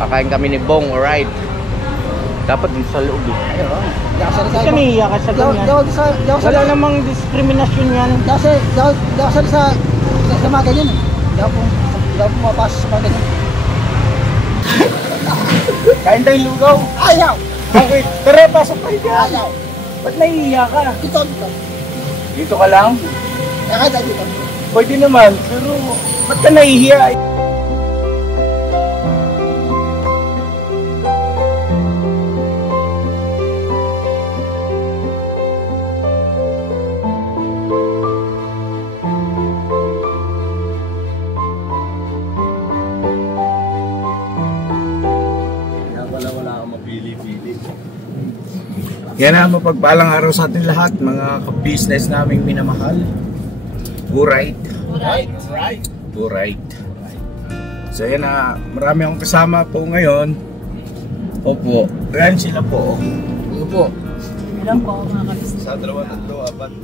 Kakain kami ni Bong, alright. Dapat dun sa loob eh. Kasi kami iyak sa ganyan. Wala namang diskriminasyon yan. Kasi sa mga ganyan eh. Hindi ako pumapasok sa mga ganyan. Kain tayong lugaw. Ayaw! Bakit? Tara, pasok tayo dyan. Ayaw! Ba't naiiyak ka? Dito. Dito ka lang? Kaya dito. Pwede naman, pero ba't ka nahihiya? Yan ang mapagpalang araw sa ating lahat, mga ka-business naming minamahal. Alright. So yan na, marami akong kasama po ngayon. Opo, yan sila po. Opo. Ilan po mga ka-business? Sa 2, 3, 4, 5,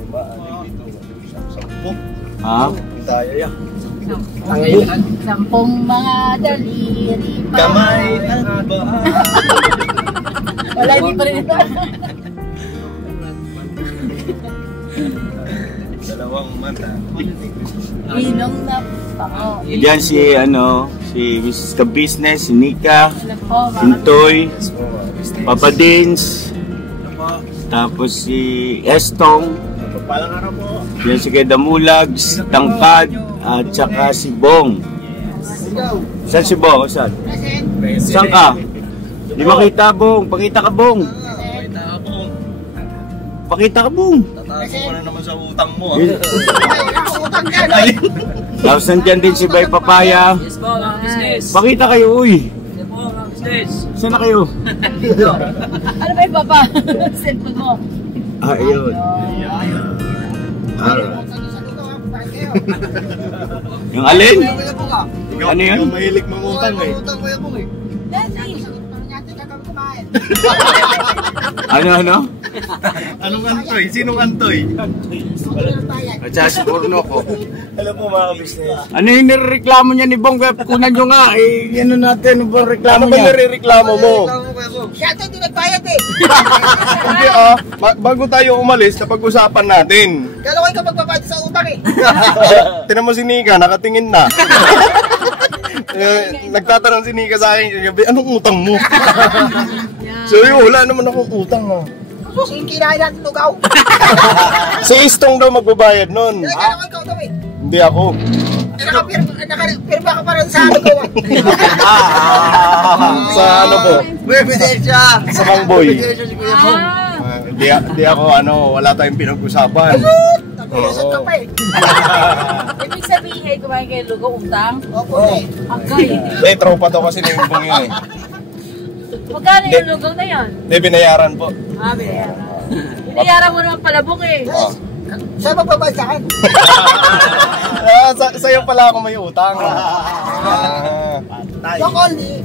6, 7, 8. Ha? Tayo yan. Sampung mga daliri pa. Kamay at ba? Wala, hindi pa rin ito. Dalawang mata. Inong na pango. Diyan si Mrs. Ka-Business, si Nika, Ilan po mga Intoy, Papa Dins, tapos si Estong, Pagpalang araw po. yan si Keda Mulags, Tangkad, at saka si Bong. Saan si Bong? Saan? Saan ka? Di makita, Bong. Pakita ka, Bong. Kita ako. Pakita ka, Bong. Tataas ko na naman sa utang mo. Tapos nandyan din si Bay Papaya. Yes po, mga business. Pakita kayo, uy. Yes po, mga business. Saan na kayo? Ano ba yung papa? Cellphone mo. Ah, ayun. Yung alin? Ano yun? Ikaw mahilig mangutang eh. Ano? Anong antoy? Sinong antoy? At saka si Porno ko. Alam po mga business. Ano yung nireklamo niya ni Bong? Kunan nyo nga. Eh, ano natin? Ano ba reklamo Ano ba niya? nire-reklamo mo? Siya ito hindi nagbayad eh. Hindi bago tayo umalis, napag-usapan natin. Kala ko ikaw magbabayad sa utang eh. Tinan mo si Nika, nakatingin na. Nagtatanong si Nika sa akin, anong utang mo? So yun, wala naman akong utang ha. Yung kinain natin lugaw. Si Istong daw magbabayad nun. Kala ko ikaw daw eh. Hindi ako. Nakapirma ka pa rin sa ano ko. Sa ano po? Ebidensya. Sa Mangboy. Ah, Hindi ako wala tayong pinag-usapan. Nagulusot ka pa eh. ibig sabihin, kumain kayo lugaw, utang? Opo eh. Agay. Hindi, tropa to kasi ni Bong yun eh. Magkano yung lugaw na yan? Hindi, binayaran po. Ah, binayaran. Binayaran mo naman palabok eh. Saan magbabayad sa akin? Sa'yo pala ako may utang. Yung only.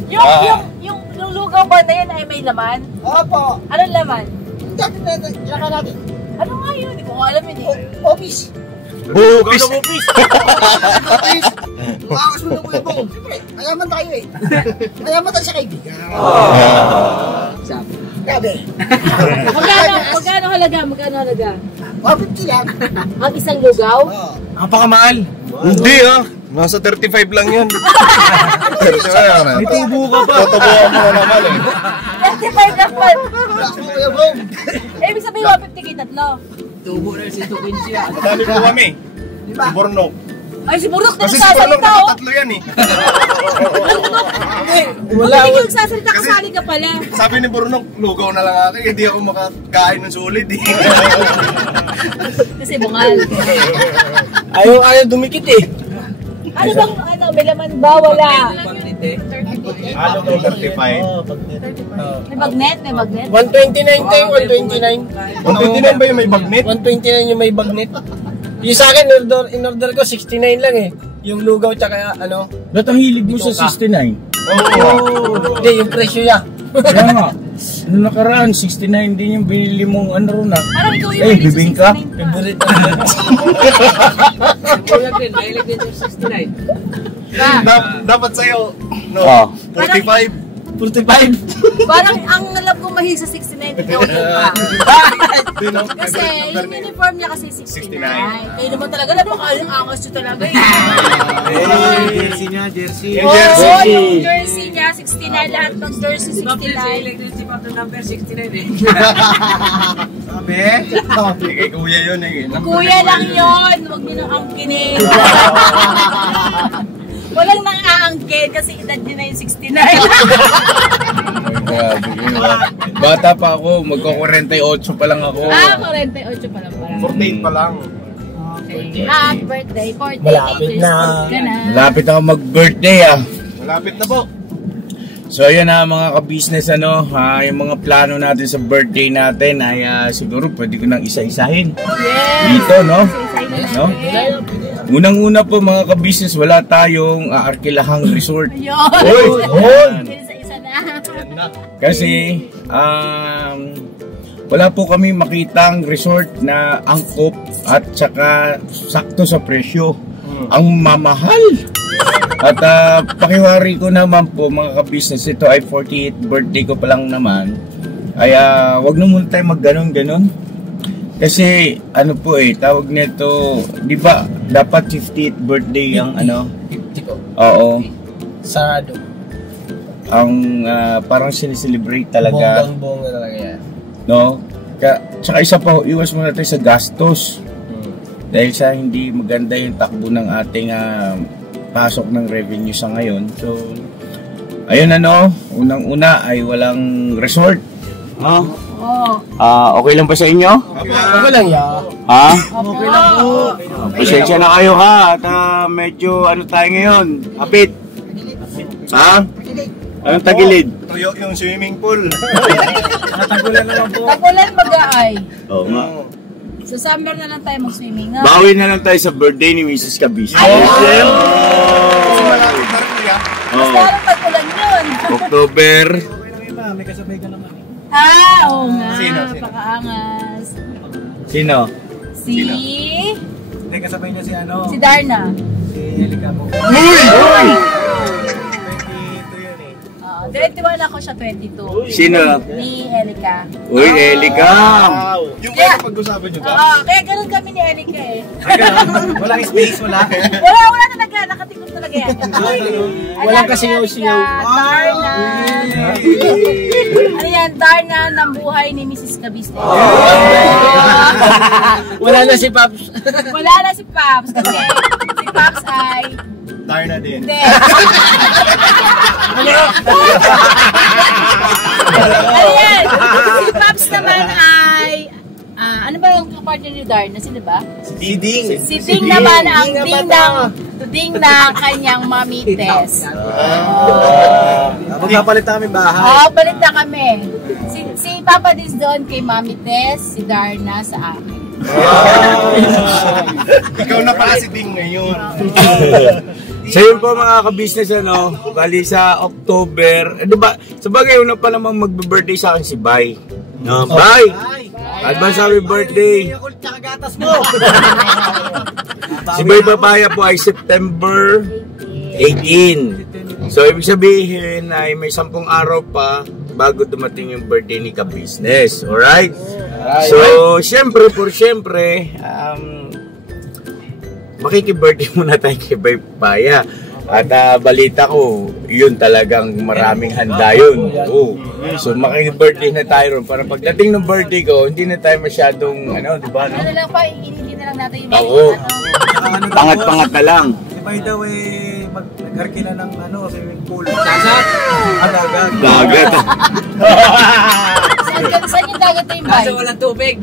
Yung lugaw ba na yan ay may laman? Opo. Anong laman? Dati na ilaka natin. Ano nga yun? Hindi ko nga alam yun eh. Office. Bupis! Office. Makakas mo na po yung bong. Siyempre, mayaman tayo eh. Mayaman tayo sa kaibigan. Sabi. Magkano halaga? 150 lang. Ang isang lugaw? Napakamahal. Hindi nasa 35 lang yan. 35 May tubo ka pa. Tutubuhan mo na naman eh. 35 na pa. Relax mo kuya bong. Ibig sabihin 150 kay tatlo. Tubo na si Tukinsi. Madami po kami. Borno. Ay, si Burok na Kasi si Borno nagsasalita oh. nakatatlo yan eh. Wala. Hindi ka nagsasalita, kasali ka pala. Sabi ni Borno, lugaw na lang ako. Hindi ako makakain ng sulit eh. Kasi bungal. Ayaw dumikit eh. Ano bang, may laman ba? Wala. Ano to 35? May magnet? 129 tayo, 129. 129 ba yung may bagnet? 129 yung may bagnet. Yung sa akin, in-order ko 69 lang eh. Yung lugaw tsaka ano. Ba't ang hilig mo sa 69? Hindi, yung presyo ya. Kaya nga. Ano nakaraan, 69 din yung binili mong ano ron ah. Parang ikaw yung Eh, mahilig sa bibingka? 69 pa. Favorite. Mahilig din yung 69. Dapat sa'yo, no, Ah. 45. 45. Parang ang alam ko mahilig sa 69, ikaw din pa. Kasi yung uniform niya kasi 69. Kayo naman talaga, ang angas nyo talaga eh. Jersey niya, jersey. Yung Oo, jersey. yung jersey niya, 69 lahat ng jersey, 69. Si Papa number 69 eh. Sabi? Kay kuya yun eh. Kuya lang yun, huwag niyo nang angkinin. Walang nang-aangkin kasi edad niya na yung 69. Grabe yun. Bata pa ako, magko-48 pa lang ako. 48 pa lang pala. 48 pa lang. Okay. Happy birthday, 48 Malapit years na. old ka na. Lapit ako mag-birthday Malapit na po. So ayan na mga ka-business yung mga plano natin sa birthday natin ay siguro pwede ko nang isa-isahin. Yes! Dito, no? No? Unang-una po mga ka-business, wala tayong arkilahang resort. Ayun! Isa-isa na. Kasi wala po kami makitang resort na angkop at saka sakto sa presyo. Ang mamahal. At pakiwari ko naman po mga ka-business, ito ay 48th birthday ko pa lang naman. Ay wag na muna tayo mag-ganon-ganon. Kasi ano po tawag nito, di ba dapat 50th birthday ang 50 po. Oo. Sarado. Ang parang sineselebrate talaga. Bonggang-bongga talaga yan. No? Tsaka isa pa, iwas muna tayo sa gastos. Dahil sa hindi maganda yung takbo ng ating pasok ng revenue sa ngayon. So, ayun unang-una ay walang resort. Oh. Oo. Okay lang ba sa inyo? Okay lang yan. Ha? Okay lang po. Pasensya na kayo ha. At medyo tayo ngayon? Hapit. Ha? Anong tagilid? Tuyo yung swimming pool. Natagulan naman po. Tagulan mag-aay. Oo nga. So summer na lang tayo mag-swimming, no? Bawi na lang tayo sa birthday ni Mrs. Cabis. Kasi malapit na rin kuya. Mas lalong tagulan yun. October. May kasabay ka naman. Oo nga. Sino? Pakaangas. Sino? Si Kasabay niya si Darna. si Elika po. Uy! 21 ako siya, 22. Sino? Ni Elika. Uy, Elika! Yung kaya pag-usapan nyo ba? Kaya ganun kami ni Elika eh. Walang space, wala. Wala talaga, nakatikot talaga yan. Walang kasingaw-singaw. Darna. Ano yan, Darna ng buhay ni Mrs. Cabis. Wala na si Paps. Wala na si Paps kasi si Paps ay Darna din. hindi. Ano yan? Si Paps naman ay ano ba yung partner ni Darna? Sino ba? Si Ding. Si Ding naman ang ding ng kanyang mami Tess. Magpapalit namin bahay. Palit na kami. Si Papa Diz doon kay mami Tess, si Darna sa akin. Ikaw na pala si Ding ngayon. So yun po mga ka-business bali sa October, diba, sa bagay una pa namang magbe-birthday sa akin si Bay. No, Bay! Advance happy birthday! Si Bay Papaya po ay September 18. So ibig sabihin ay may 10 araw pa bago dumating yung birthday ni ka-business. Alright? So syempre, makiki-birthday muna tayo kay Bay Papaya. At balita ko, yun talagang maraming handa yun. So makiki-birthday na tayo ron. Para pagdating ng birthday ko, hindi na tayo masyadong, di ba? Ano lang pa, hindi na lang natin yung Oo. Pangat-pangat na lang. By the way, mag-arkila ng swimming pool. Dagat. Dagat. Saan yung dagat na yung bay? Kaso walang tubig.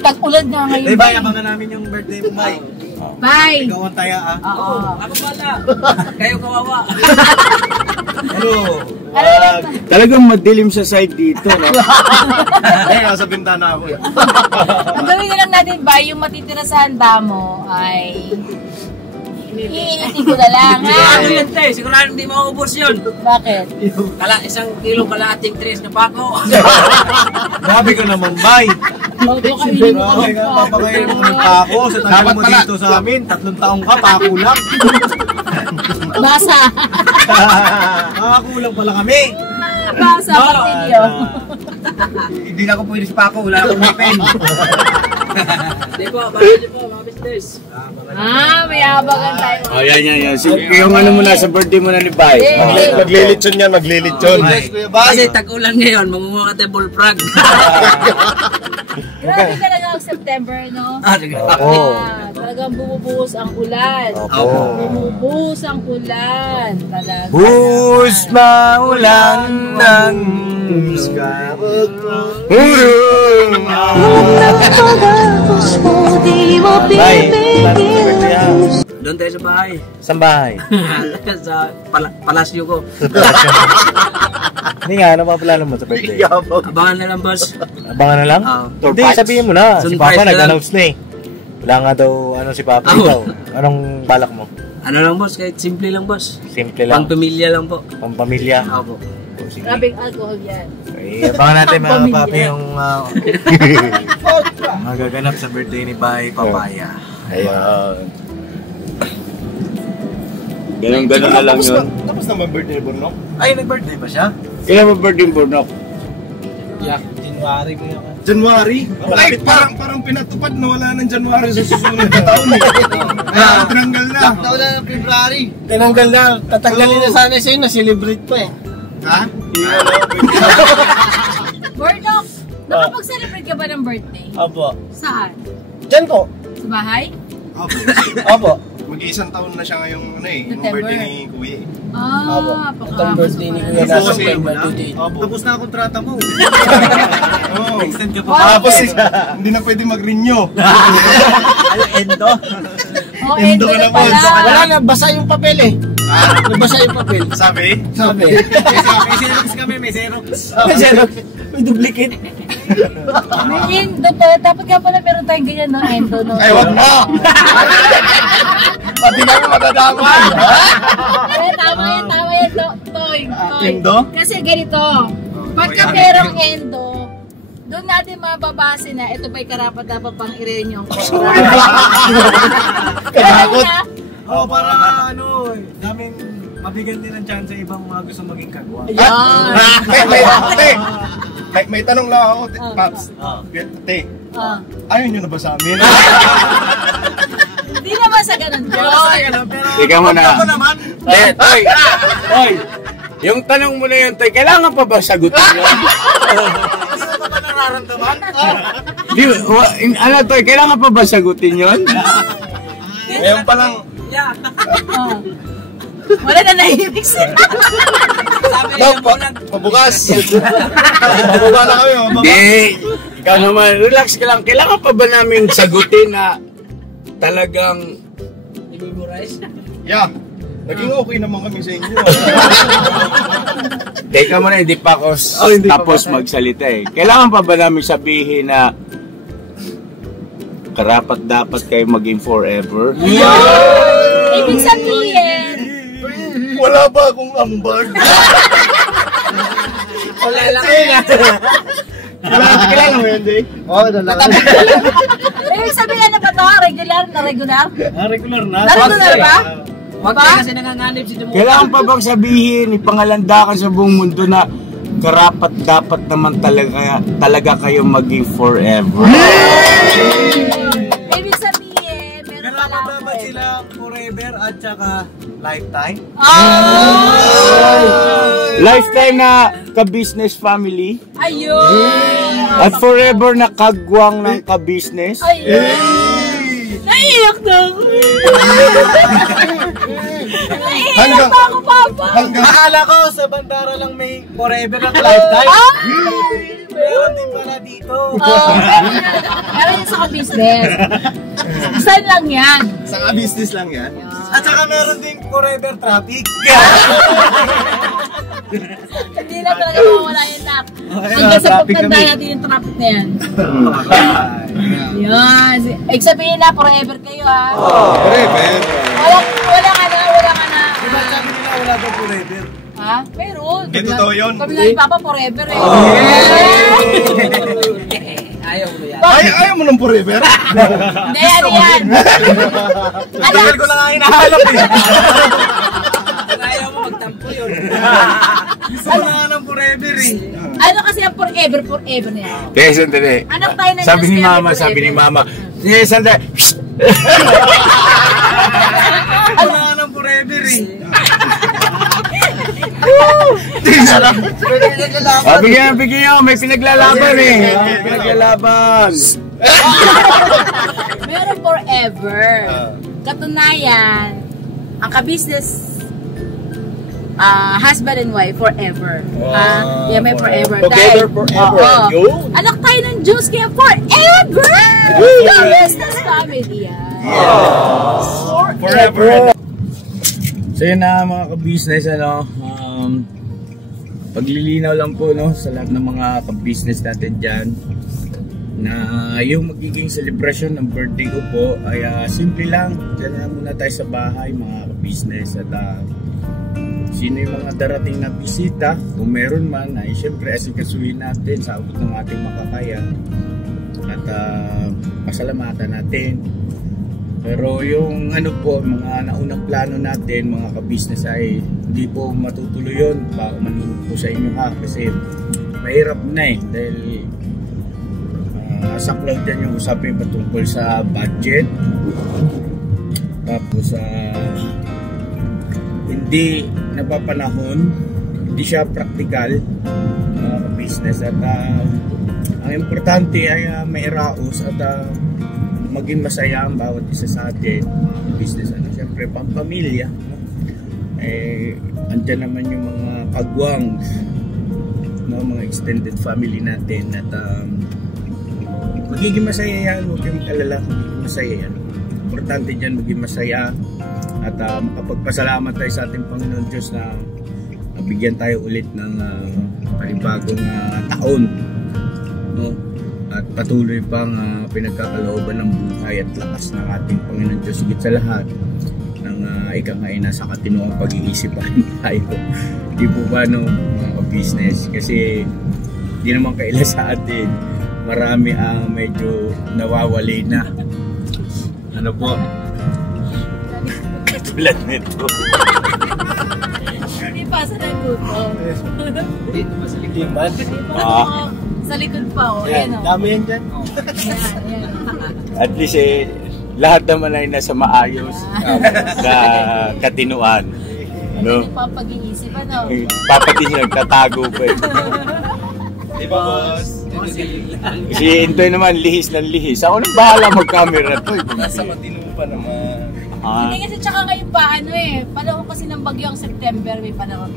Tag-ulan na ngayon. Diba, yabangan namin yung birthday mo, Bay. Bye! Ikaw ang taya, Oo. Ako pala. Kayo kawawa. Hello. Talagang madilim sa side dito, no? Ay, nasa bintana ako. Ang gawin na lang natin ba, yung matitira sa handa mo ay iinitin ko na lang, ha? Ano yan, te? Sigurado hindi maubos yun. Bakit? Isang kilo kalahating tres na pako. Grabe ka naman, Bay. Kainin mo Grabe ka, papakainin mo ng pako. Sa tagal mo dito sa amin, 3 taong ka, pako lang. Basa. Kulang pala kami. Basa, Martilyo. Hindi na ako pwede si Paco, wala akong pen. Hindi po, bakit po, mga business. May abangan tayo. Oh, yan. Yung ano mo na, sa birthday mo na ni Bay. Maglilitsyon yan, maglilitsyon. Kasi tag-ulan ngayon, mamunga ka tayo bullfrog. Grabe talaga ang September, no? Talagang bumubuhos ang ulan. Bumubuhos ang ulan. Talaga. Bus maulan ng Doon tayo sa bahay. Saan bahay? Sa palasyo ko. Hindi nga, ano pa plano mo sa birthday? Abangan na lang, boss. Abangan na lang? Hindi, sabihin mo na. Si Papa nag-announce na eh. Wala nga daw, si Papa daw. Anong balak mo? Ano lang, boss? Kahit simple lang, boss. Simple lang. Pang-pamilya lang po. Pang-pamilya? Opo. Grabing alcohol yan. Okay, abangan natin mga papi yung magaganap sa birthday ni Bay Papaya. Ayan. Ganun na lang yun. Tapos naman birthday ni Bornok? Ay, nag-birthday ba siya? Kailan mo birthday mo, Bornok? January ko yan. January? Ay, parang pinatupad na wala ng January sa susunod na taon eh. Tinanggal na. Taon na ng February. Tinanggal na. Tatanggalin na sana sa'yo, na-celebrate pa eh. Ha? Bornok, nakapag-celebrate ka ba ng birthday? Opo. Saan? Diyan po. Sa bahay? Opo. Mag-iisang taon na siya ngayong yung September. birthday ni Kuya eh. Itong birthday ni Kuya Ito nasa kasi, September wala. 28. Tapos na ang kontrata mo. Extend ka pa. Tapos hindi na pwede mag-renew. Endo. Endo ka na, na pala. boss. Wala na, basa yung papel eh. Nabasa yung papel. Sabi? Sabi. May Xerox kami, may Xerox. May Xerox. May duplicate. May endo to. Dapat nga pala meron tayong ganyan, no? Endo, no? Ay, wag mo! Pati kami matadama. Tama yan, Toy. Endo? Kasi ganito, pagka merong endo, doon natin mababase na ito ba'y karapat-dapat pang i-renew ang contract. Katakot. Oo, para daming mabigyan din ng chance sa ibang mga gusto maging kagwa. Yan. May tanong lang ako, Paps. Te, ayaw nyo na ba sa amin? Hindi naman sa ganun, Joy. Ikaw mo na. Toy, yung tanong mo na yun, Toy, kailangan pa ba sagutin yun? Ano ba nararamdaman? Toy, kailangan pa ba sagutin yun? Ngayon pa lang. Wala na nahihimik sila. Sabi niya po lang. Mabukas. Mababa na kami, mababa. Hindi. Ikaw naman, relax ka lang. Kailangan pa ba namin sagutin na talagang... I-memorize. Yeah. Naging okay naman kami sa inyo. Teka mo na, hindi pa ako tapos magsalita eh. Kailangan pa ba namin sabihin na karapat dapat kayo maging forever? Ibig sabihin, Wala ba akong ambag? Wala lang yun. Kilala mo yun, Jay? Oo, dalawa. ibig sabihin na ba ito? Regular na regular? Regular na. Regular ba? Huwag ka kasi nanganganib si Demo. Kailangan pa bang sabihin, ipangalandakan sa buong mundo na karapat dapat naman talaga kayo maging forever? Ibig sabihin, meron pala ako Dapat sila forever at saka lifetime. Lifetime na ka-business family Ayun! at forever na kagwang ng ka-business. Ayun! Naiiyak na ako! Naiiyak Hanggang- na ako, Papa! Akala ko sa Bandara lang may forever at lifetime. Meron din pala dito. Meron yun sa ka-business. Saan lang yan? Sa business lang yan. At saka meron din forever traffic. Hindi na talaga mawala yun na. Hanggang sa pagtanda natin yung traffic na yan. Yan. Ibig sabihin na, forever kayo ha. Forever. Wala ka na. Diba sabi nila wala daw forever? Ha? Meron. Hindi totoo yun. Kami na ni Papa forever eh. Ayaw mo yan. Ayaw mo ng forever? Hindi, ano yan? Tagal ko na nga hinahanap eh. Gusto mo na nga ng forever eh. Ano kasi ang forever na yan? Kaya sandali. Anak tayo ng Sabi Diyos, ni kaya Mama, may sabi ni forever. Mama. Kaya sandali. Gusto mo na nga ng forever eh. Bigyan nyo, may pinaglalaban eh. May pinaglalaban. Meron forever. Katunayan, ang ka-business husband and wife forever. Yeah, may forever. Together forever. Oo. Anak tayo ng Diyos, kaya forever! The business family yan. Forever. So yun na mga ka-business, paglilinaw lang po no, sa lahat ng mga ka-business natin dyan na yung magiging celebration ng birthday ko po ay simple lang. Diyan na muna tayo sa bahay mga ka-business at sino yung mga darating na bisita, kung meron man ay syempre asikasuhin natin sa abot ng ating makakaya at pasalamatan natin. Pero yung ano po, mga naunang plano natin mga ka-business ay hindi po matutuloy yun. Baka manunod po sa inyo ha, kasi mahirap na eh. Dahil saklaw dyan yung usapin patungkol sa budget. Tapos hindi napapanahon, hindi siya praktikal mga ka-business. At ang importante ay may raos at maging masaya ang bawat isa sa atin, business, siyempre pampamilya, no? Andyan naman yung mga kagwang, no? Mga extended family natin at magiging masaya yan, huwag kayong alala, magiging masaya yan. Importante dyan maging masaya at makapagpasalamat tayo sa ating Panginoon Diyos na bigyan tayo ulit ng panibagong taon, no? At patuloy pang pinagkakalooban ng buhay at lakas ng ating Panginoon Diyos, higit sa lahat ng ika nga ay nasa katinuang pag-iisipan tayo. Di po ba no, mga business? Kasi di naman kaila sa atin, marami ang medyo nawawali na. Ano po? Katulad nito. Hindi pa sa nagutom. Dito pa sa likiman. Sa likod pa, ayan o. Dami yan dyan. At least lahat naman ay nasa maayos na katinuan. No? Hindi pa pag-iisip, ano? Papatin niya, nagtatago pa eh. Di ba, boss? Si Intoy naman, lihis ng lihis. Ako nang bahala mag-camera to. Nasa matino pa naman. Hindi kasi tsaka ngayon pa, panahon kasi ng bagyo ang September, may panahon.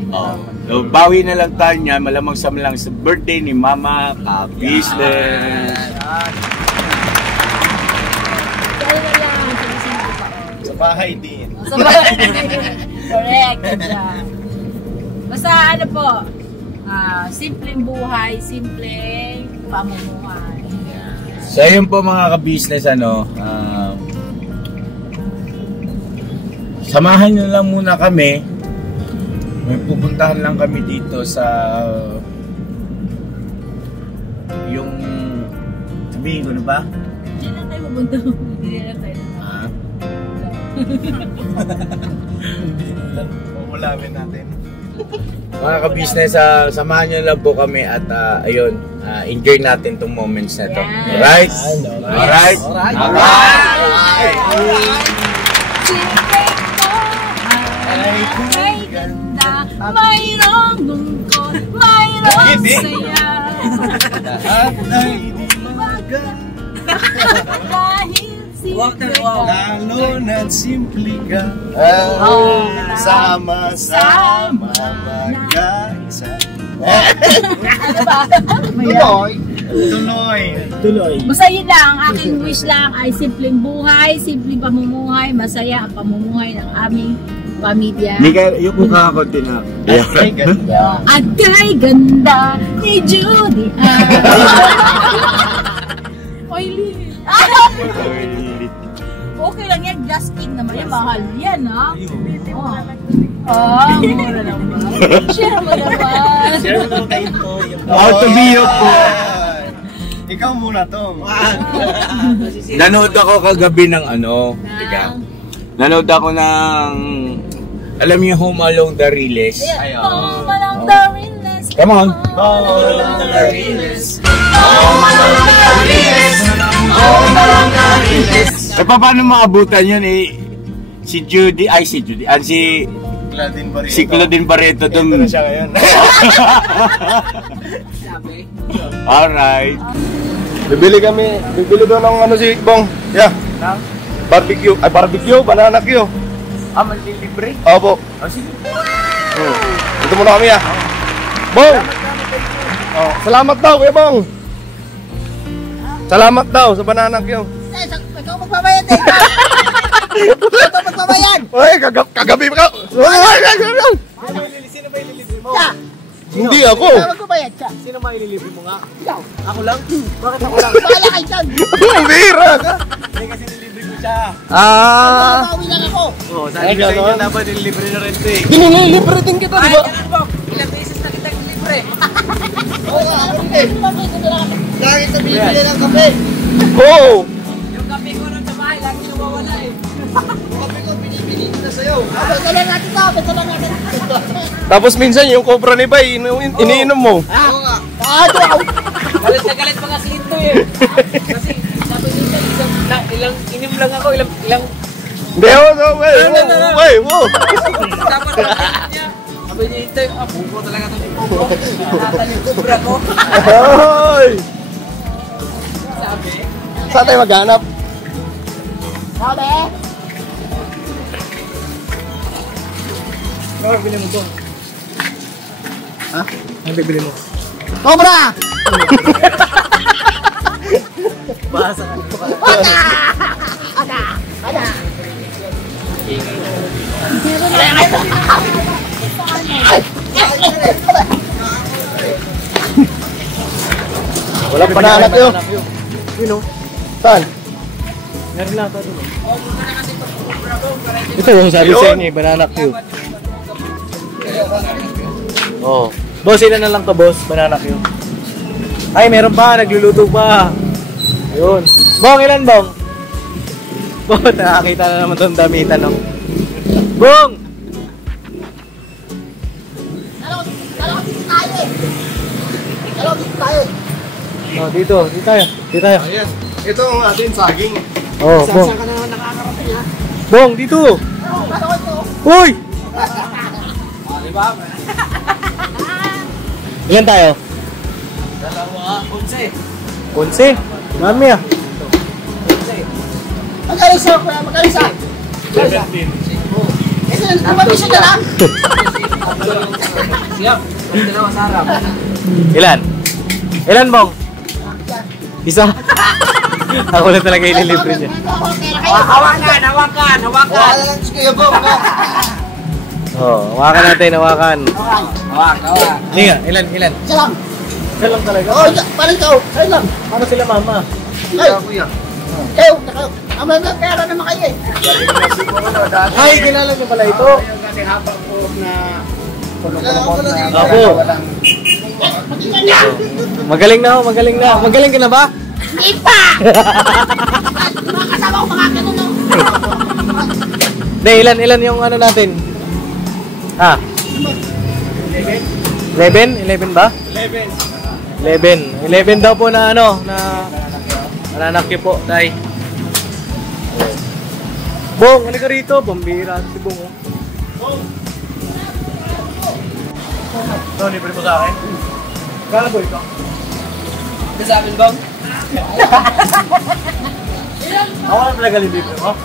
So, bawi na lang tayo niya, malamang sa birthday ni Mama ka-business. Kaya na lang, sinisimple pa. Sa bahay din. Sa bahay. Correct. Basta ano po, simpleng buhay, simpleng pamumuhay. So yun po mga ka-business, samahan nyo lang muna kami. May pupuntahan lang kami dito sa yung sabihin ko na ba? Hindi lang tayo pupunta. Hindi lang tayo. Pumulamin natin. Mga ka-business, samahan nyo lang po kami at ayun, enjoy natin tong moments na to. Yes. Alright? Alright! May ganda, mayroong lungkot, mayroong saya. At ay di maganda. Dahil simple ka. Lalo na't simple ka. Sama-sama mag-isa. Tuloy. Basta yun lang, ang aking wish lang ay simpleng buhay, simpleng pamumuhay, masaya ang pamumuhay ng aming pamilya. Hindi ka, yung mukha ko din ha. Ay, ganda. At kay ganda ni Judy Ann. Oily. Okay lang yan, just king naman yan, mahal yan ha. Mura naman. Share mo naman. Share mo naman kayo to. How to be you po. Ikaw muna, Tom. Nanood ako kagabi ng Nanood ako ng Alam niyo Home Along the Riles? Home along the Riles. Come on. Home along the Riles. Eh, paano maabutan yun eh? Si Claudine Barreto doon. Ito na siya ngayon. Alright. Bibili doon ng ano si Bong. Yeah. Barbecue, banana Q. Libre? Opo. Dito muna kami Bong! Oh, salamat daw, Kuya Bong! Salamat daw sa banana Q. Ikaw magbabayad eh. Ikaw magbabayad. Oy, kagabi ka! Sino ba ililibre mo? Siya. Hindi ako! Ikaw magbabayad siya. Sino maililibre mo nga? Ikaw. Ako lang? Bakit ako lang? Bahala kayo dyan. Ang bira ka! Hindi kasi nilibre ko siya. Mabawi lang ako. Oo, sabi ko sa inyo dapat nililibre na rin ito eh. Nililibre din kita, di ba? Ganun ba? Ilang beses na kita nilibre. Oo nga, ako rin. Dahil sa bibili ng kape. Oo! Yung kape ko nun sa bahay, lagi nawawala eh. Kape ko, binibili ko na sa'yo. Basta lang natin ito. Basta lang natin. Tapos minsan yung cobra ni Bay, iniinom mo. Oo nga. Ado ako. Galit na galit pa kasi ito eh. Kasi sabi niya ilang inim lang ako, ilang Hindi, wait, tapos sabi niya ito, buko talaga ito. Natatan yung kubra ko. Hoy! Sabi, Saan tayo maghanap? Sabi. ano bibili mo to? Ha? Ano bibili mo? Cobra! Basa ka. Ada! Walang banana yun. Yun o. Saan? Meron lang ito dun. Ito yung sabi sa inyo, banana Q. Oh. Boss, ilan na lang to, boss? Banana Q. Ay, meron pa, nagluluto pa. Ayun. Bong, ilan, Bong? Bong, nakakita na naman itong damitan, no? Bong! Oh, dito tayo. Dito tayo. Ayan. Ito ang ating saging. Oh, Bong. Saan ka naman nakakarating ha? Bong, dito! Uy! Ilan tayo? Dalawa, 11. 11. Dami ah. Magaling siya, kuya. Magaling siya. Ito, kumabisyo na lang. Siyam, ang dalawa sa harap. Ilan? Ilan, Bong? Isa. Ako na talaga ililibre niya. Hawakan! Wala lang si Kuya Bong. Oh, hawakan natin, hawakan. Hawak. Hindi nga, ilan? Isa lang. Isa lang talaga. Oo, parang ikaw. Sa'yo lang. Paano sila, mama? Ay, kayo, may pera naman kayo eh. Ay, kilala niyo pala ito. Apo. Magaling na ako, magaling na. Magaling ka na ba? Hindi pa! Mga kasama ko mga ganun. Hindi, ilan yung ano natin? Ha? 11? 11 ba? 11 daw po na ano, na nananakyo po, tay. Bong, ano ka rito? Bambira si Bong. Ito, libre mo sa akin? Kala po ito? Ito sa amin, Bong. Ako na talaga libre mo?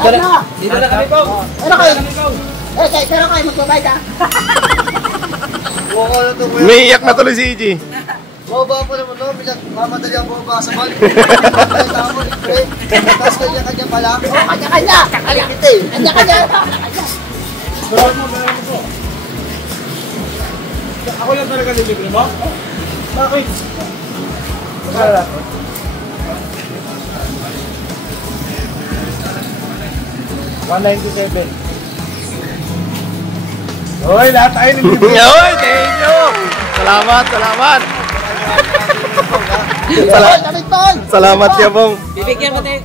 Ano na? Dito na kami, Bong. Ano kayo? Pero kayo magbabayad ha? Umiiyak na tuloy si EJ. Boba po naman to, bilang mamadali ang boba sa bag. Tapos kanya-kanya pala. Oo, kanya-kanya! Kanya-kanya! Ako lang talaga libre mo? Bakit? 197. Hoy, lahat tayo nilibre. Hoy, thank you! Salamat! Salamat niya, Bong. Bibigyan mo tayo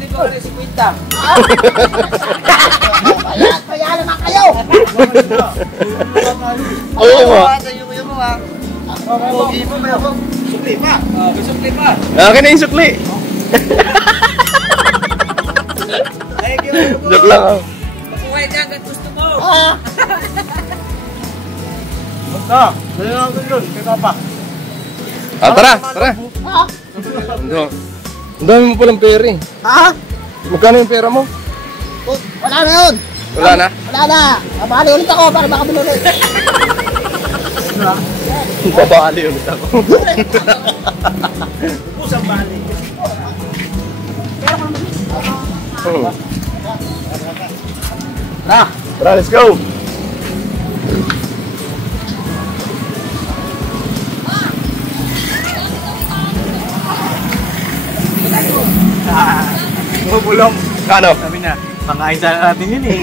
ni Bong ng 50. Kaya naman kayo. Oo nga. Sa'yo kuya mo ha. Pogi mo mayabong. Sukli pa. Sukli pa. Akin na yung sukli. Joke lang ako. Makuha niya hanggang gusto mo. Basta, dali lang doon. Kaya Papa. Tara. Ang dami mo palang pera eh. Ha? Magkano yung pera mo? Wala na yun. Wala na? Wala na. Babali ulit ako para makabili ulit. Babali ulit ako. Pusang bali. Tara, let's go. Bumubulong. Ano? Sabi niya, pangkain sana natin yun eh.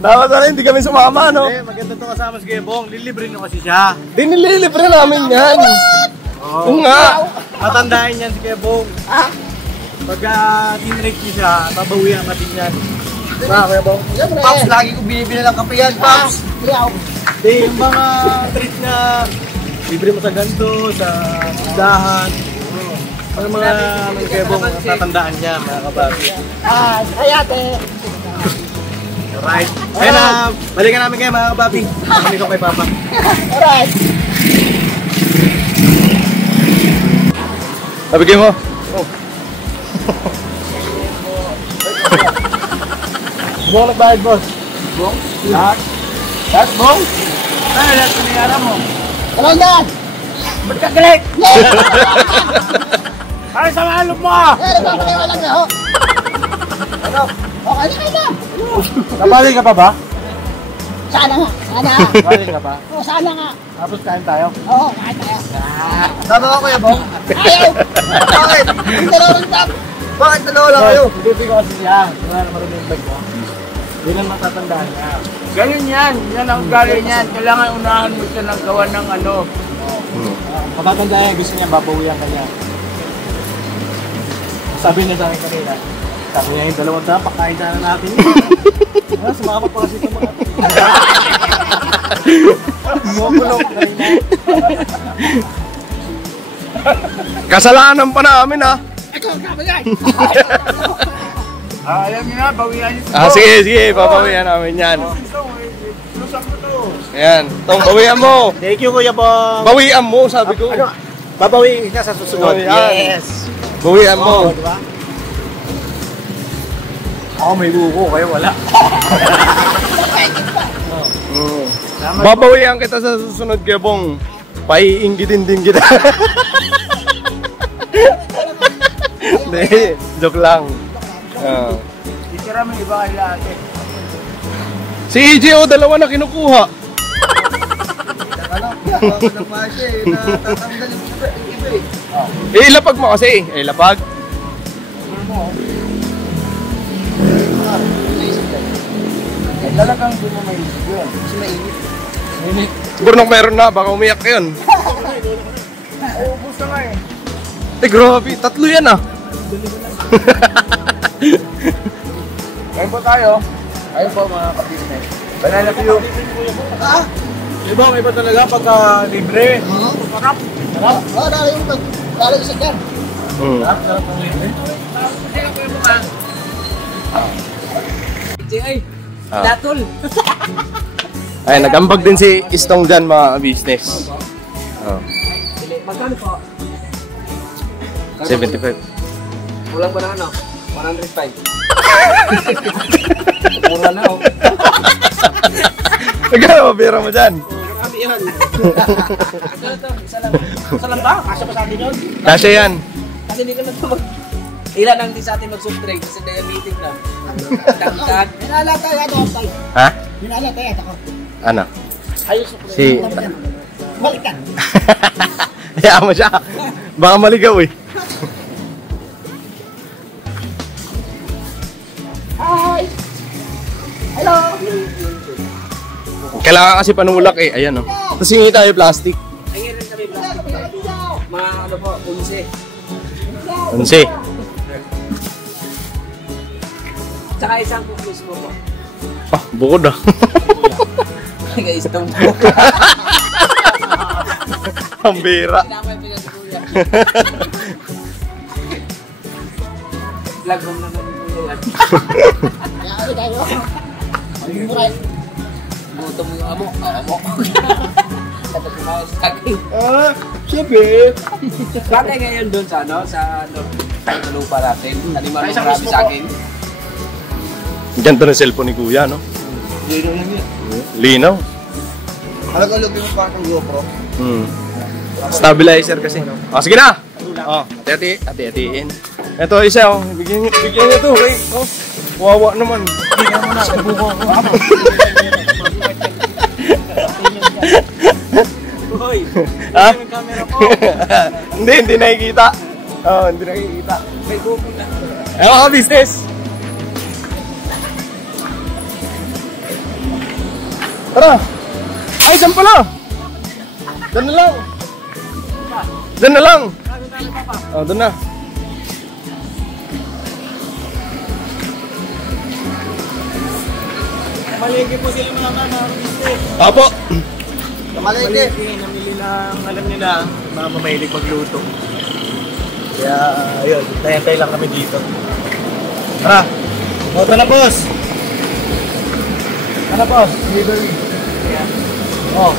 Dapat na hindi kami sumama, no? Maganda to kasama si Gebong. Lilibre nyo kasi siya. Di nililibre namin yan. Oo nga. Matandaan yan si Gebong. Pagka tinrake niyo siya, babawihan natin yan. Kuya Bong? Pops, lagi ko binibili ng kape yan, Pops. Di, yung mga treat na libre mo sa ganito, sa dahan. Ang mga Gebong, tatandaan niya, mga kababi. Ayate. Alright. Kaya na, balikan namin kayo mga kababi. Kami ko kay Papa. Alright. Nabigay mo? Bong nagbayad, boss. Bong? Lahat? Lahat, Bong? Ano lahat pinayara mo? Walang yan. Ba't ka galit? Ay, sa maalog mo ah! Nagpapaliwa lang na ho. Ano? Okay na kayo na. Nabali ka pa ba? Sana nga. Sana. Nabali ka pa? Oo, sana nga. Tapos kain tayo? Oo, kain tayo. Tama ka kuya Bong? Ayaw. Bakit? Yung dalawang tap. Bakit dalawa lang kayo? Hindi ko kasi siya. Wala na marunong yung bag mo. Hindi lang matatandaan niya. Ganyan yan. Yan ang galing yan. Kailangan unahan mo siya ng gawa ng ano. Matatandaan niya, gusto niya babawihan ka niya. Sabi niya sa akin kanina, sabi niya yung dalawang tap, pakain sana natin yun. Sumama pa kasi ito mga. Mugulong kanina. Kasalanan pa namin ha. Ikaw, kapagay. Alam niyo na, bawian niyo. Sige, papawihan namin yan. Ayan, tong bawihan mo. Thank you, Kuya Bong. Bawihan mo, sabi ko. Babawiin ka sa susunod. Bawian. Yes. Bawihan mo. Diba? Ako may buko, kayo wala. Babawihan kita sa susunod, Gebong. Paiinggitin din kita. Hindi, joke lang. Itira mo iba kay ate. Si EJO, dalawa na kinukuha. Ako ng masya eh, natatanggalin mo yung iba eh. Ilapag mo kasi. Ilapag. Talagang hindi mo may isip yun. Kasi mainit. Siguro nung meron na, baka umiyak yun. Ubus na nga eh. Grabe, tatlo yan ah. Kain po tayo. Ayun po mga ka-business. Banana view. Iba talaga pagka libre. Sarap. Oo, dali yung pag. Dali yung sakyan. Sarap ng libre. Ay, datol. Ay, nagambag din si Istong dyan mga business. Oh. Magkano po? 75. Kulang ba na ano? 105. Mura na oh. Magkano ba pera mo dyan? Kami yan. Ito, isa lang. Isa lang ba? Kasya pa sa atin yun? Kasya yan. Kasi hindi ka na ito ilan ang di sa atin mag-subtract kasi diabetic na. Tangkad. Minalata yan ako, tay. Ha? Minalata yan ako. Ano? Ayos ko. Si... Balikan. Hayaan mo siya. Baka maligaw eh. Hi! Hello! Kailangan kasi panulak eh. Ayan oh. Tapos hingi tayo plastic. Ayun rin kami plastic. Mga ano po, 11. 11. Tsaka isang pupulis mo po. Ah, bukod ah. Guys, itong buhok. Ang bira. Sinama yung pinag-kuya. Vlog mo na naman po yan. Kaya ano tayo? Alright. Gutom mo yung amo. Amo. Dapat kumakas sa akin. Siyempre. Bagay ngayon doon sa ano? Sa lupa natin. Naliman mo marami sa akin. Ganto na cellphone ni Kuya, no? Lino lang yun. Linaw. Halagalugin mo pa ng GoPro. Stabilizer kasi. Oh, sige na. Oh, hati-hatiin. Ito isa oh, bigyan niyo to, Ray. Oh, wawa naman. Bigyan mo na sa buko ko. Hoy, Ha? yung camera po. Hindi nakikita. Oh, hindi nakikita. May buko na. Ewan ka, business. Tara. Ay, dyan pala. Dyan na lang. Dyan na lang. Oh, dyan na. Maligi po sila mga business. Apo. Kamalike. Namili ng alam nila, mga mamahilig magluto. Kaya, ayun, tayantay lang kami dito. Tara. Moto na, boss. Ano, boss? Delivery. Oh.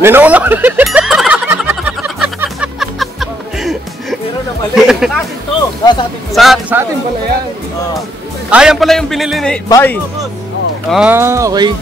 Ninaw na. Pero na mali. Sa atin to. Sa atin pala yan. Ah, yan pala yung binili ni Bay. Ah, okay.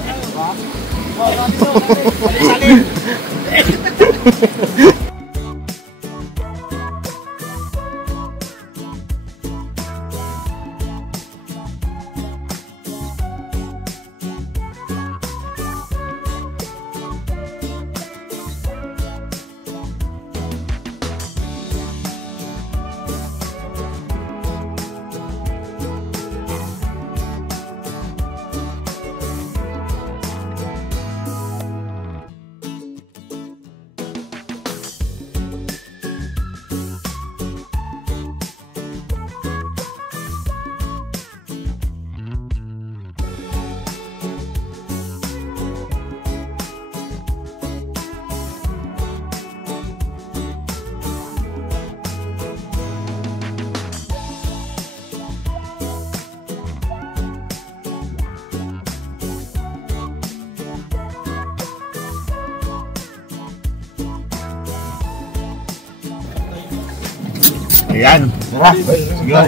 Ayan. Tara. Sige.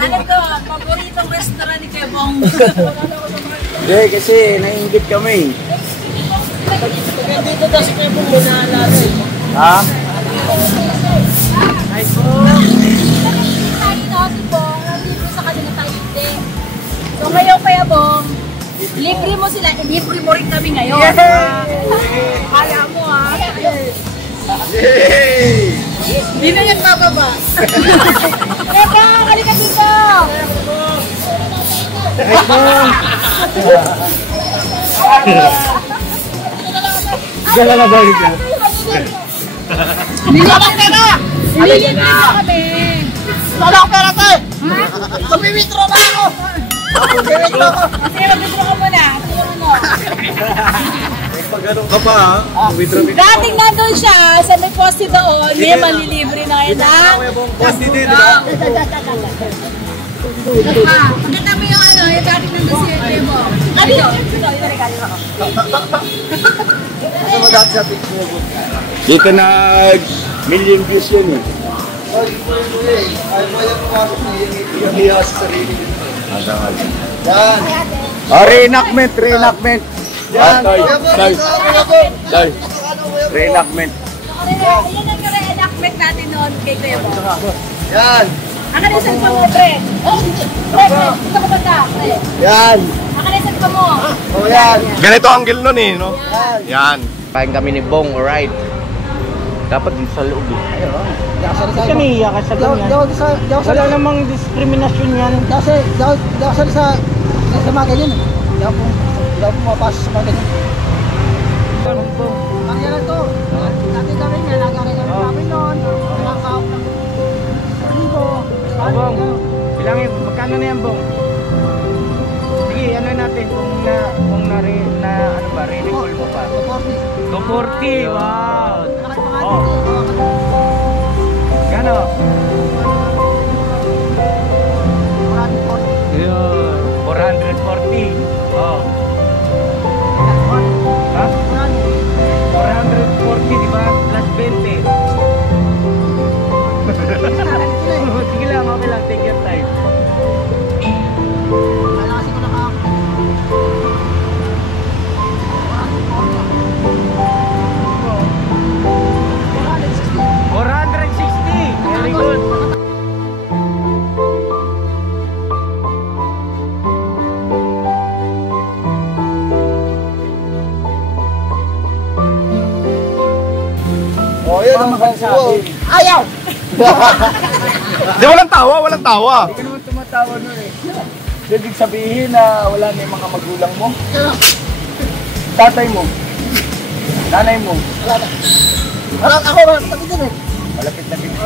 Ano to? Paboritong restaurant ni Kuya Bong. Hindi, kasi naiingit kami. Dito daw si Kuya Bong muna natin. Ha? Ay po. Tayo na si Bong. Libre sa kanila tayo din. So ngayon Kuya Bong, libre mo sila, libre mo rin kami ngayon. Kaya mo ha. Hindi na yan bababa. Teka, halika dito. Gala na ba ito? Nilabang pera! Nililin na kami! Wala akong pera tayo! Mag-withdraw na ako! Mag-withdraw ako! Sige, mag-withdraw ka muna. Tulungan mo. Pag ganun ka pa ha? Withdraw. Dating nandun siya sa may poste doon, may malilibre na kayo na. Boss dito, di ba? Pagkita mo yung ano, yung dating nandun si Emo. Ano yun? Ito, yung regalo ako. Dito nag million views yun eh. Oh, reenactment. Yan. Reenactment. Ayan ang reenactment natin noon kay Kuya Bo. Yan! Aka na sa mo, pre. Pre, ito ka ba ta? Yan! Aka na sa mo. O yan! Ganito angle nun eh, no? Yan. Kain kami ni Bong, alright. Dapat dito sa loob eh. Kami iyakas sa ganyan. Wala namang diskriminasyon yan. Kasi, daw sa mga ganyan. Daw po mapasok sa mga ganyan. Ang yan to. 140, wow. Oh. Gano? Yun, 440. Oh. Ha? 440, di ba? Plus 20. Sige lang, okay lang. Take your time. Wala kasi ko naka... 460. Very good. Oh, yun ang makasabi. Ayaw! Di, walang tawa, walang tawa. Hindi ka naman tumatawa nun eh. Ibig sabihin na wala na yung mga magulang mo? Tatay mo? Nanay mo? Wala na. Wala ako, malapit din eh. Malapit-lapit mo.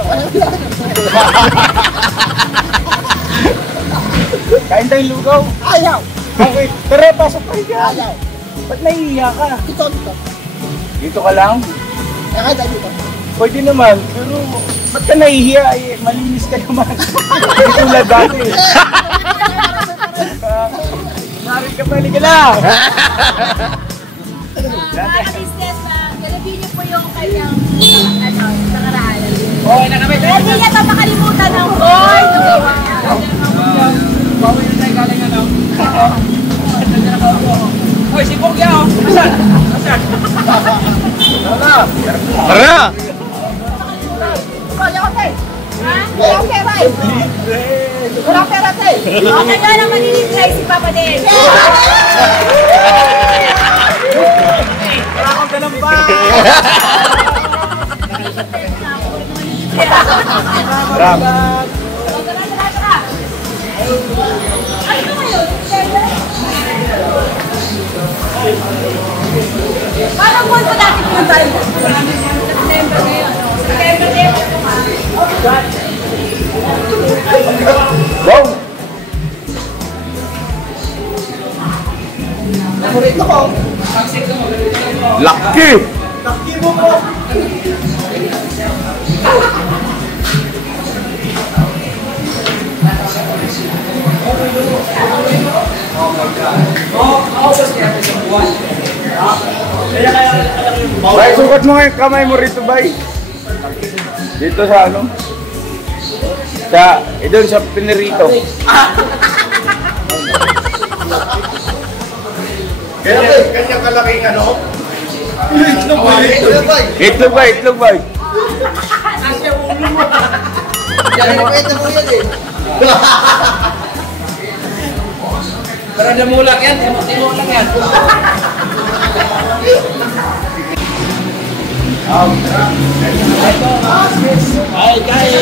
Kain tayong lugaw? Ayaw! Okay, tara, pasok tayo dyan. Ayaw! Ba't nahihiya ka? Dito, dito. Dito ka lang? Kaya tayo dito. Pwede naman, pero ba't ka nahihiya? Ay, malinis ka naman. Hindi tulad dati. Marin ka pa, ka na. Mga business, galapin niyo po yung kanyang nakaraan. Okay na kami. Hindi niya ito makalimutan ng boy. Bawi na tayo galing ano. Hoy, si Pogya oh. Asan? Asan? Tara! Wala pera eh! Wala pera eh! Okay nga naman nilitry si Papa din. Wala akong ganun ba? Ram. Ano ngayon? Parang buwan pa dati punta tayo. September ngayon. September ngayon. Go! Nakurito ko. Laki! Bay, sukat mo nga yung kamay mo rito, Bay. Dito sa ano? Doon sa pinirito. Kanya kalaking ano? Itlog, Bay, itlog, Bay. Pwede mo yan eh. Pero namulak yan, timo lang yan. Ay, kaya.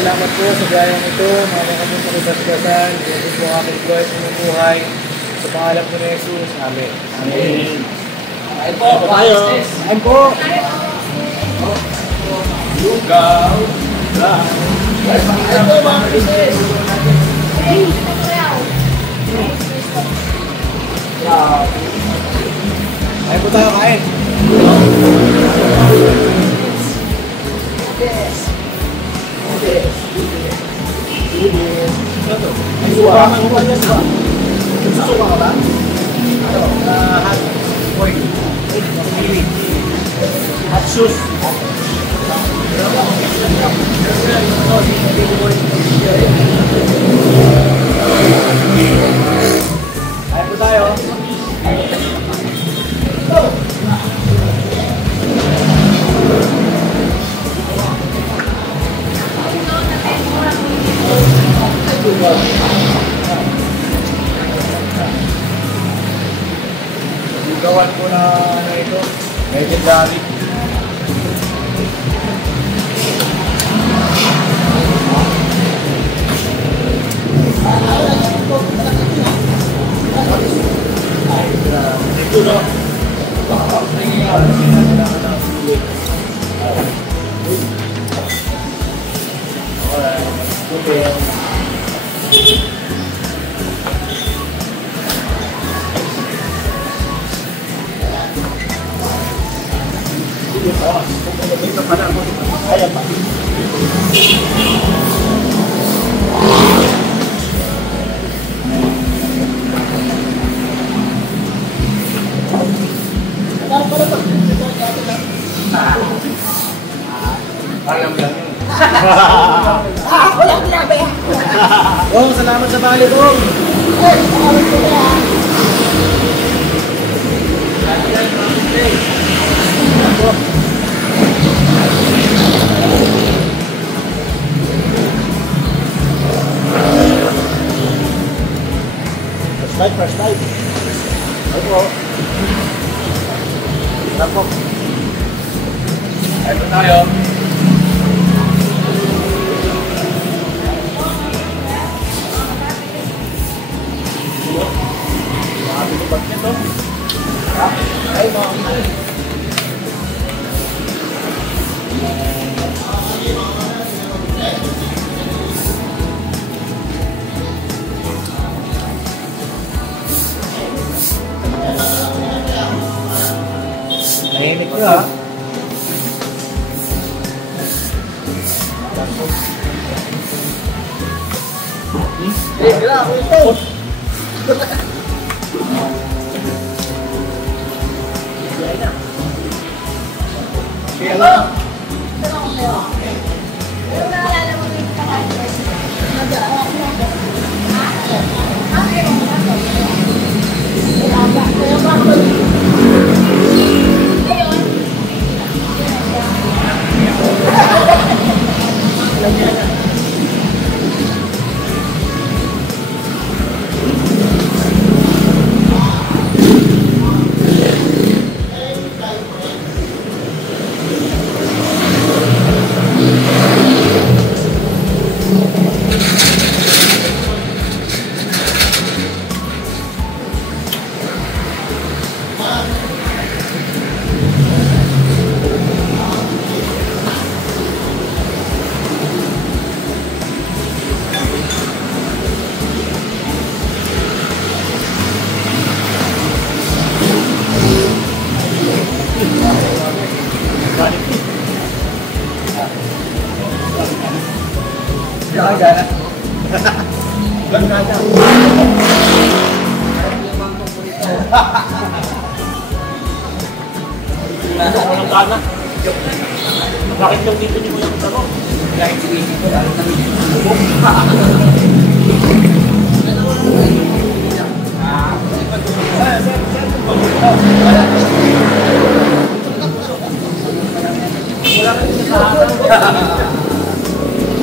Salamat po sa biyayang ito, mga kaming pagkakasgasan, ito po ang aking buhay sa buhay. Sa pangalan po ni Jesus. Amen. Amen. Ay po, tayo. Amen po. Lugaw. Ito mga business. Ayan po tayo kain. Susuka ka ba? Hot sauce. Ayan po tayo. Gawan po na ito. Legendary. Bong, salamat sa bali, Bong. First time. Opo. Opo. Ito tayo. Nahimik ko ha. Bakit yung dito niyo yung tanong? Dahil sinisip ko, lalo na may bubok. Wala ka dito sa harap.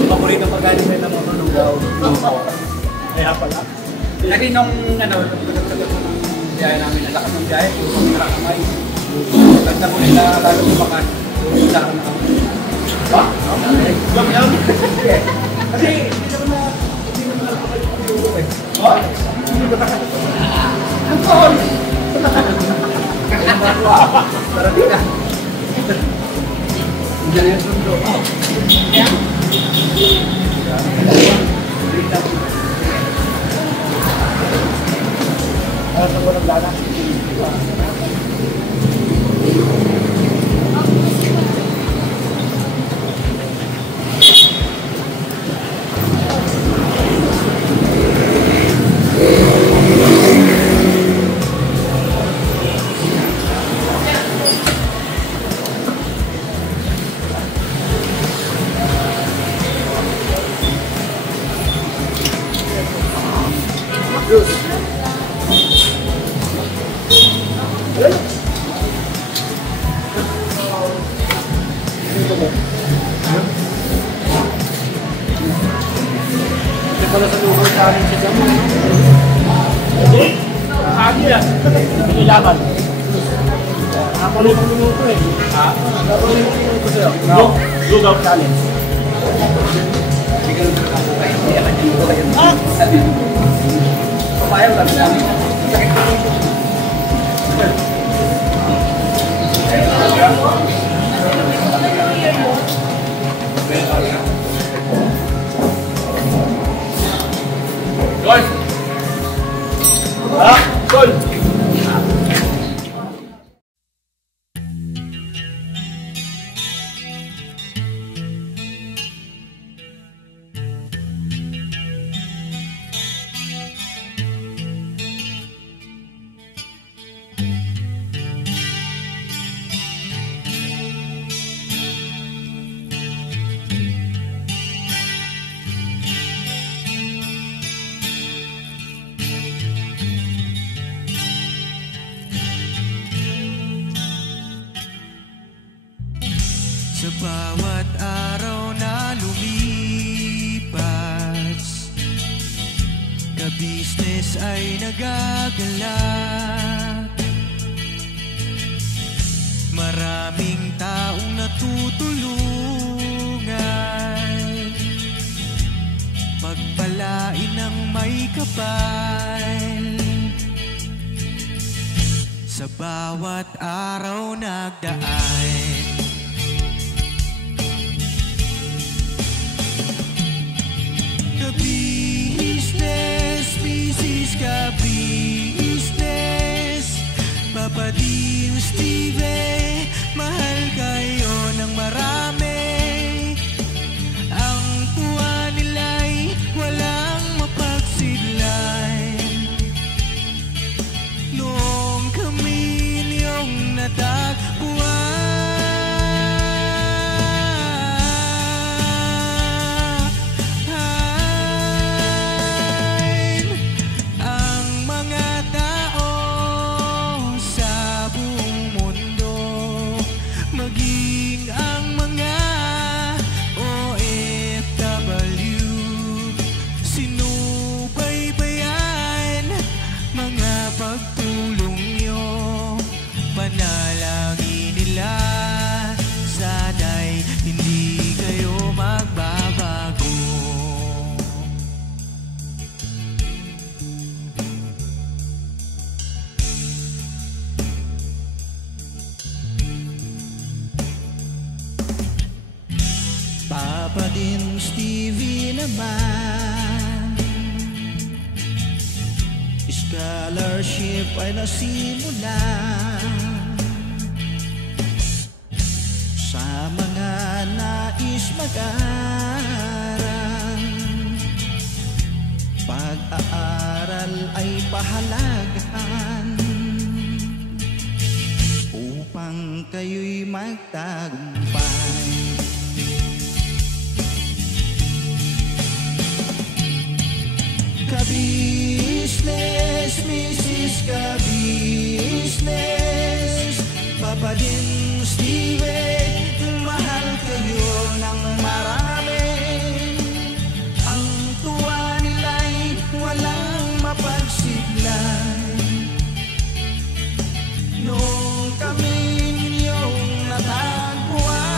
Paborito pagkain na ng mga lugaw. Kaya pala. Kasi nung biyahe namin, nalakas ng biyahe, yung kamay. Ganda ko nila lalo kumakan. Sa harap na kami. Ba? Gawin lang. Kasi hindi naman nakakapag-iulog eh. Oh? Ang kohol! Sarap ka. Hindi na yung sundo. Kaya? Ano sa walang lana? pala sa lugar sa amin sa Jamu. Agi ah. Kailangan. Ako rin ang minuto eh. Ako rin ang minuto sa'yo. Lugaw challenge. Papayaw lang. Sakit ko rin. Gol! Gol! Sa bawat araw na lumipas, ka-business ay nagagalak. Maraming taong natutulungan, pagpalain ng may kapal. Sa bawat araw nagdaan, ka-business, business ka-business, Papa Din, Steve, mahal kayo ng marami. Ang tuwa nila'y walang mapagsidlan. Noong kami niyong natagpuan, Papa Din, Stevie naman, scholarship ay nasimula sa mga nais mag-aral. Pag-aaral ay pahalagahan upang kayo'y magtagumpay. Ka-business, Mrs. Ka-business, Papa Din, Steve, mahal kayo ng marami. Ang tuwa nila'y walang mapagsiglan. Noong kami ninyong natagpuan,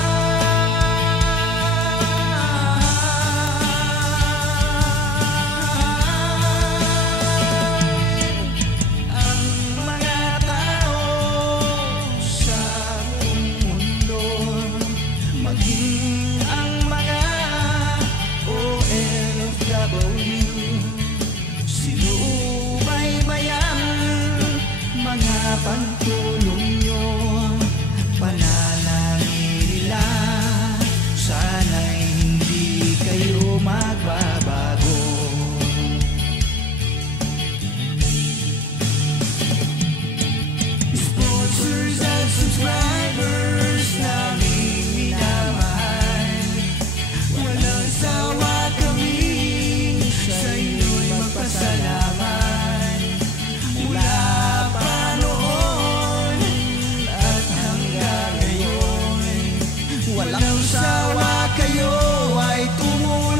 pagtulong nyo, panalangin nila, sana'y hindi kayo magbabago. Sponsors at subscribers namin minamahal, walang sawa kami sa inyo'y magpasalamat. Mula walang sawa kayo ay tumulong.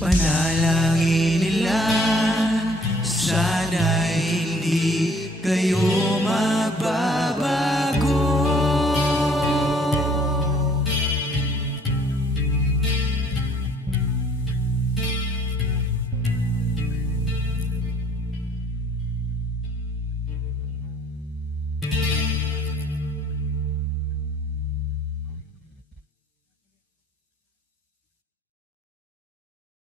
Panalangin nila, sana'y hindi kayo